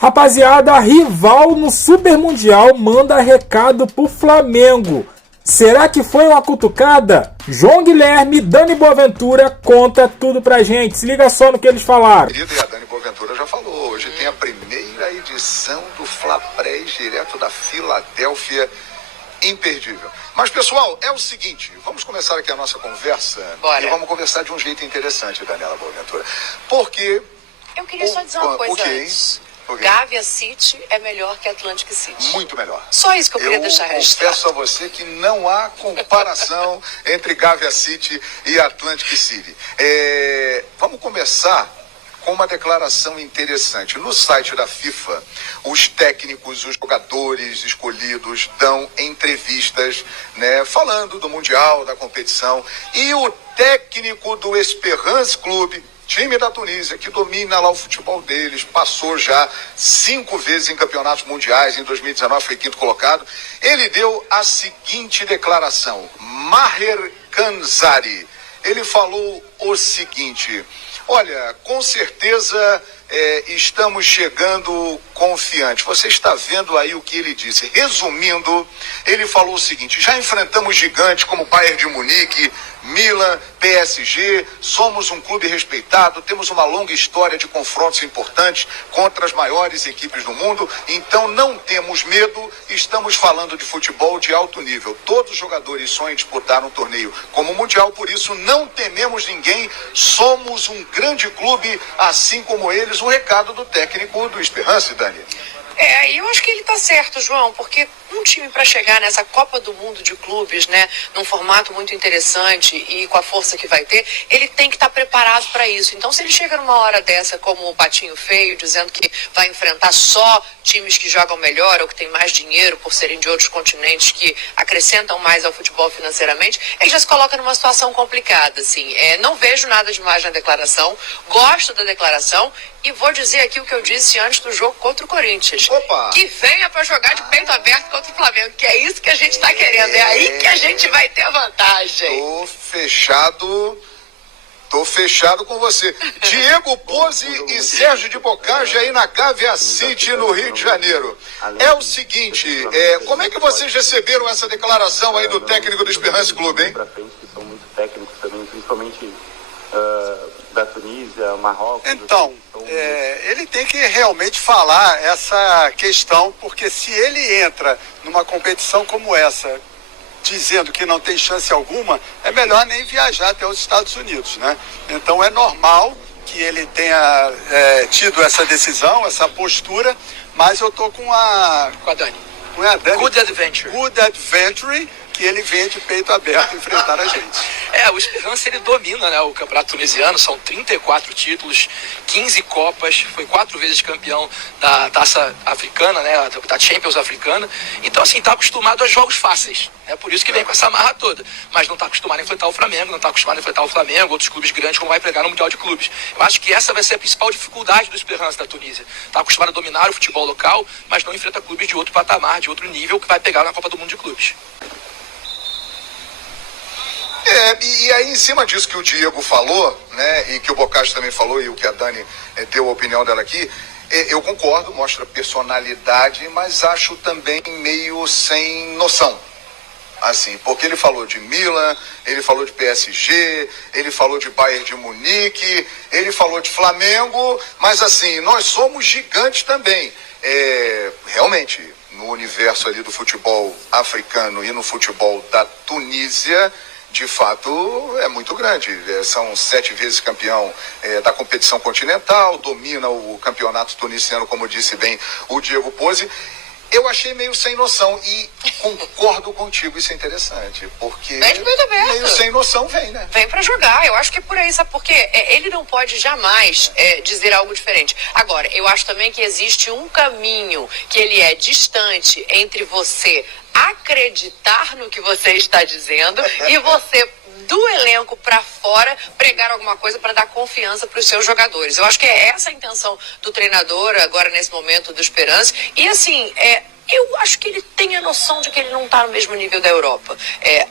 Rapaziada, a rival no Super Mundial manda recado pro Flamengo. Será que foi uma cutucada? João Guilherme, Dani Boaventura, conta tudo pra gente. Se liga só no que eles falaram. E a Dani Boaventura já falou. Hoje tem a primeira edição do Fla Press, direto da Filadélfia. Imperdível. Mas, pessoal, é o seguinte. Vamos começar aqui a nossa conversa. Bora. E vamos conversar de um jeito interessante, Daniela Boaventura. Porque... Eu queria só dizer uma coisa antes. Okay. Gávea City é melhor que Atlantic City. Muito melhor. Só isso que eu queria deixar registrado. Eu confesso a você que não há comparação entre Gávea City e Atlantic City. Vamos começar com uma declaração interessante. No site da FIFA, os técnicos, os jogadores escolhidos dão entrevistas, né, falando do Mundial, da competição. E o técnico do Esperance Clube, time da Tunísia, que domina lá o futebol deles, passou já 5 vezes em campeonatos mundiais, em 2019 foi 5º colocado, ele deu a seguinte declaração: Maher Kanzari, ele falou o seguinte: olha, com certeza estamos chegando confiantes. Você está vendo aí o que ele disse. Resumindo, ele falou o seguinte: já enfrentamos gigantes como Bayern de Munique, Milan, PSG, somos um clube respeitado, temos uma longa história de confrontos importantes contra as maiores equipes do mundo, então não temos medo, estamos falando de futebol de alto nível. Todos os jogadores sonham em disputar um torneio como o Mundial, por isso não tememos ninguém, somos um grande clube, assim como eles. O recado do técnico do Esperance, Dani. Eu acho que ele tá certo, João, porque um time para chegar nessa Copa do Mundo de clubes, né, num formato muito interessante e com a força que vai ter, ele tem que estar preparado para isso. Então, se ele chega numa hora dessa como o Patinho Feio, dizendo que vai enfrentar só times que jogam melhor ou que têm mais dinheiro por serem de outros continentes que acrescentam mais ao futebol financeiramente, ele já se coloca numa situação complicada, assim. Não vejo nada demais na declaração, gosto da declaração e vou dizer aqui o que eu disse antes do jogo contra o Corinthians. Opa. Que venha para jogar de peito aberto contra o Flamengo, que é isso que a gente está querendo, é aí que a gente vai ter a vantagem. Tô fechado com você. Diego Pose e Sérgio de Bocage aí na Gávea City, no Rio de Janeiro. É o seguinte, como é que vocês receberam essa declaração aí do técnico do Esperance Clube, hein? Que são muito técnicos também, principalmente da Tunísia, Marrocos. Então, ele tem que realmente falar essa questão, porque se ele entra numa competição como essa, dizendo que não tem chance alguma, é melhor nem viajar até os Estados Unidos, né? Então é normal que ele tenha tido essa decisão, essa postura, mas eu estou com a Dani. Com a Dani. Good Adventure. Good Adventure, que ele vem de peito aberto enfrentar a gente. O Esperance, ele domina, né, o campeonato tunisiano, são 34 títulos, 15 copas, foi 4 vezes campeão da taça africana, né, da Champions africana. Então, assim, tá acostumado a jogos fáceis. É por isso que vem com essa marra toda. Mas não tá acostumado a enfrentar o Flamengo, não tá acostumado a enfrentar o Flamengo, outros clubes grandes, como vai pegar no Mundial de Clubes. Eu acho que essa vai ser a principal dificuldade do Esperance da Tunísia. Tá acostumado a dominar o futebol local, mas não enfrenta clubes de outro patamar, de outro nível, que vai pegar na Copa do Mundo de Clubes. E aí, em cima disso que o Diego falou, né, e que o Bocage também falou, e o que a Dani deu a opinião dela aqui, eu concordo, mostra personalidade, mas acho também meio sem noção. Assim, porque ele falou de Milan, ele falou de PSG, ele falou de Bayern de Munique, ele falou de Flamengo, mas assim, nós somos gigantes também. Realmente, no universo ali do futebol africano e no futebol da Tunísia, de fato, é muito grande. São 7 vezes campeão da competição continental, domina o campeonato tunisiano, como disse bem o Diego Pose. Eu achei meio sem noção e concordo contigo, isso é interessante, porque meio sem noção vem, né? Vem pra jogar, eu acho que é por aí, sabe por quê? Ele não pode jamais dizer algo diferente. Agora, eu acho também que existe um caminho que ele é distante entre você acreditar no que você está dizendo e você do elenco para fora pregar alguma coisa para dar confiança para os seus jogadores. Eu acho que é essa a intenção do treinador agora nesse momento do Esperance. E assim, Eu acho que ele tem a noção de que ele não está no mesmo nível da Europa.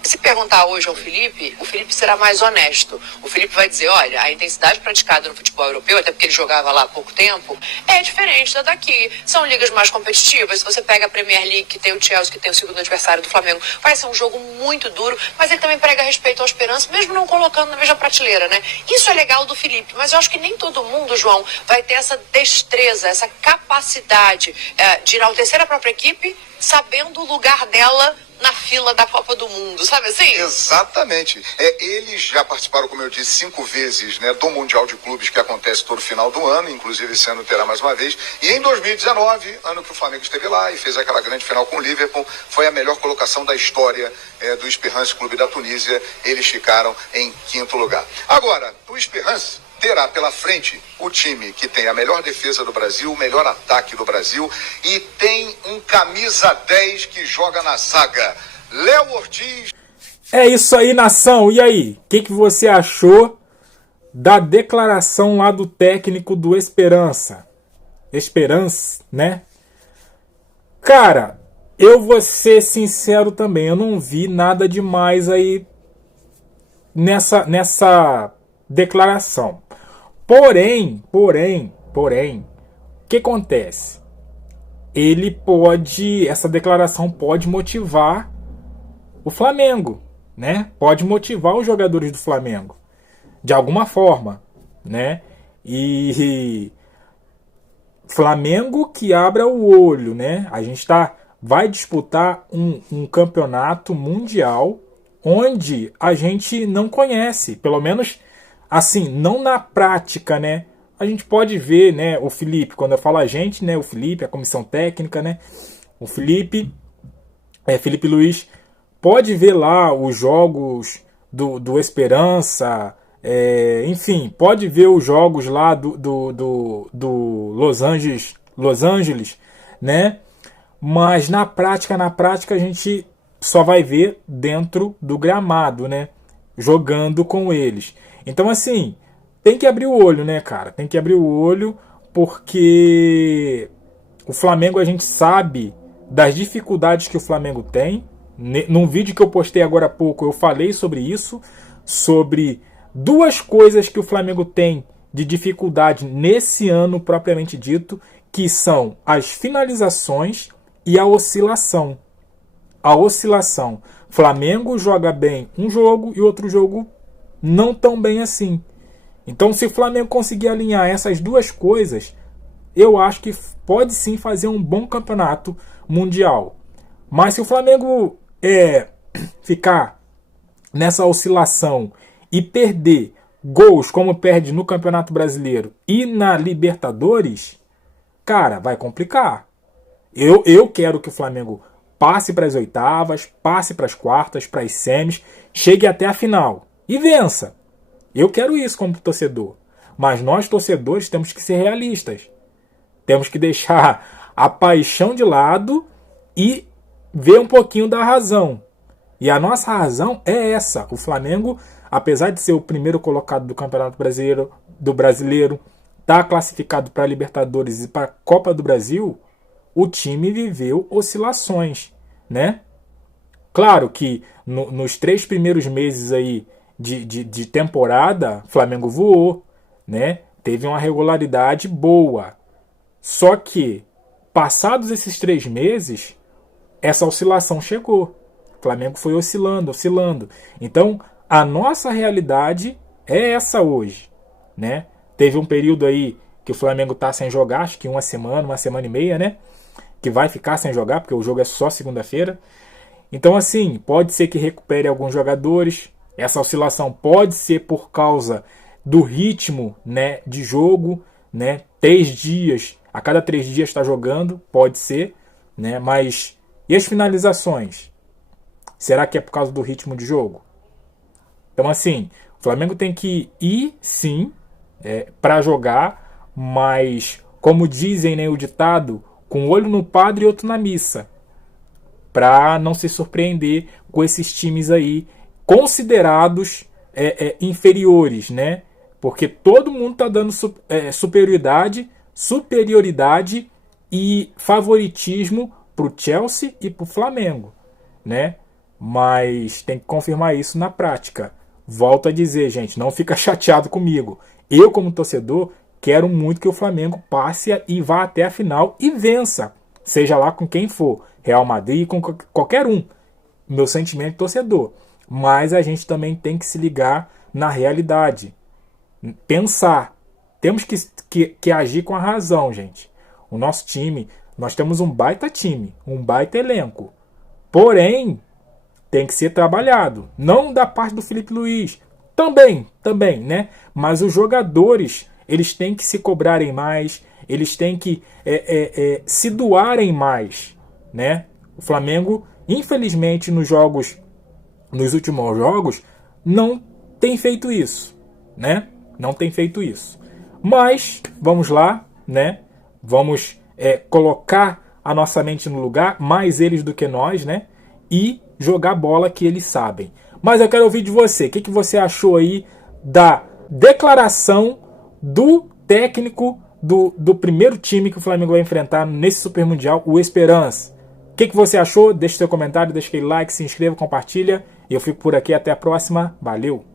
Se perguntar hoje ao Felipe, o Felipe será mais honesto. O Felipe vai dizer, olha, a intensidade praticada no futebol europeu, até porque ele jogava lá há pouco tempo, é diferente da daqui. São ligas mais competitivas. Se você pega a Premier League, que tem o Chelsea, que tem o segundo adversário do Flamengo, vai ser um jogo muito duro, mas ele também prega respeito à esperança, mesmo não colocando na mesma prateleira, né? Isso é legal do Felipe, mas eu acho que nem todo mundo, João, vai ter essa destreza, essa capacidade de enaltecer a própria equipe, sabendo o lugar dela na fila da Copa do Mundo, sabe assim? Exatamente. Eles já participaram, como eu disse, 5 vezes, né, do Mundial de Clubes, que acontece todo final do ano, inclusive esse ano terá mais uma vez. E em 2019, ano que o Flamengo esteve lá e fez aquela grande final com o Liverpool, foi a melhor colocação da história do Esperance Clube da Tunísia. Eles ficaram em 5º lugar. Agora, o Esperance terá pela frente o time que tem a melhor defesa do Brasil, o melhor ataque do Brasil e tem um camisa 10 que joga na zaga. Léo Ortiz. É isso aí, nação. E aí? O que você achou da declaração lá do técnico do Esperance, né? Cara, eu vou ser sincero também. Eu não vi nada demais aí nessa declaração. Porém, o que acontece? Essa declaração pode motivar o Flamengo, né? Pode motivar os jogadores do Flamengo, de alguma forma, né? E Flamengo que abra o olho, né? A gente vai disputar um campeonato mundial onde a gente não conhece, pelo menos assim, não na prática, né? A gente pode ver, né, o Felipe, quando eu falo a gente, né, o Felipe, a comissão técnica, né? O Felipe Luiz, pode ver lá os jogos do Esperança, enfim, pode ver os jogos lá do Los Angeles, né? Mas na prática a gente só vai ver dentro do gramado, né? Jogando com eles. Então, assim, tem que abrir o olho, né, cara? Tem que abrir o olho porque o Flamengo, a gente sabe das dificuldades que o Flamengo tem. Num vídeo que eu postei agora há pouco, eu falei sobre isso, sobre 2 coisas que o Flamengo tem de dificuldade nesse ano, propriamente dito, que são as finalizações e a oscilação. A oscilação. Flamengo joga bem um jogo e outro jogo não tão bem assim. Então, se o Flamengo conseguir alinhar essas 2 coisas, eu acho que pode sim fazer um bom campeonato mundial. Mas se o Flamengo ficar nessa oscilação e perder gols como perde no Campeonato Brasileiro e na Libertadores, cara, vai complicar. Eu quero que o Flamengo passe para as oitavas, passe para as quartas, para as semis, chegue até a final e vença. Eu quero isso como torcedor. Mas nós, torcedores, temos que ser realistas. Temos que deixar a paixão de lado e ver um pouquinho da razão. E a nossa razão é essa. O Flamengo, apesar de ser o primeiro colocado do Campeonato Brasileiro, está classificado para a Libertadores e para a Copa do Brasil, o time viveu oscilações, né? Claro que nos 3 primeiros meses aí de temporada, o Flamengo voou, né? Teve uma regularidade boa. Só que, passados esses 3 meses, essa oscilação chegou. O Flamengo foi oscilando. Então, a nossa realidade é essa hoje, né? Teve um período aí que o Flamengo tá sem jogar, acho que uma semana e meia, né? Que vai ficar sem jogar, porque o jogo é só segunda-feira. Então, assim, pode ser que recupere alguns jogadores. Essa oscilação pode ser por causa do ritmo, né, de jogo, né? 3 dias, a cada 3 dias está jogando, pode ser, né? Mas e as finalizações? Será que é por causa do ritmo de jogo? Então, assim, o Flamengo tem que ir, sim, para jogar, mas, como dizem, né, o ditado, com um olho no padre e outro na missa, para não se surpreender com esses times aí considerados inferiores, né? Porque todo mundo está dando superioridade e favoritismo pro Chelsea e pro Flamengo, né? Mas tem que confirmar isso na prática. Volto a dizer, gente, não fica chateado comigo. Eu, como torcedor, quero muito que o Flamengo passe e vá até a final e vença. Seja lá com quem for. Real Madrid, com qualquer um. Meu sentimento de torcedor. Mas a gente também tem que se ligar na realidade. Pensar. Temos que agir com a razão, gente. O nosso time, nós temos um baita time, um baita elenco. Porém, tem que ser trabalhado. Não da parte do Felipe Luiz. Também, né? Mas os jogadores, eles têm que se cobrarem mais, eles têm que se doarem mais, né? O Flamengo, infelizmente, nos últimos jogos, não tem feito isso, né? Não tem feito isso. Mas, vamos lá, né? Vamos colocar a nossa mente no lugar, mais eles do que nós, né? E jogar bola que eles sabem. Mas eu quero ouvir de você. O que você achou aí da declaração do técnico do primeiro time que o Flamengo vai enfrentar nesse Super Mundial, o Esperance? O que você achou? Deixe seu comentário, deixa aquele like, se inscreva, compartilha. E eu fico por aqui. Até a próxima. Valeu!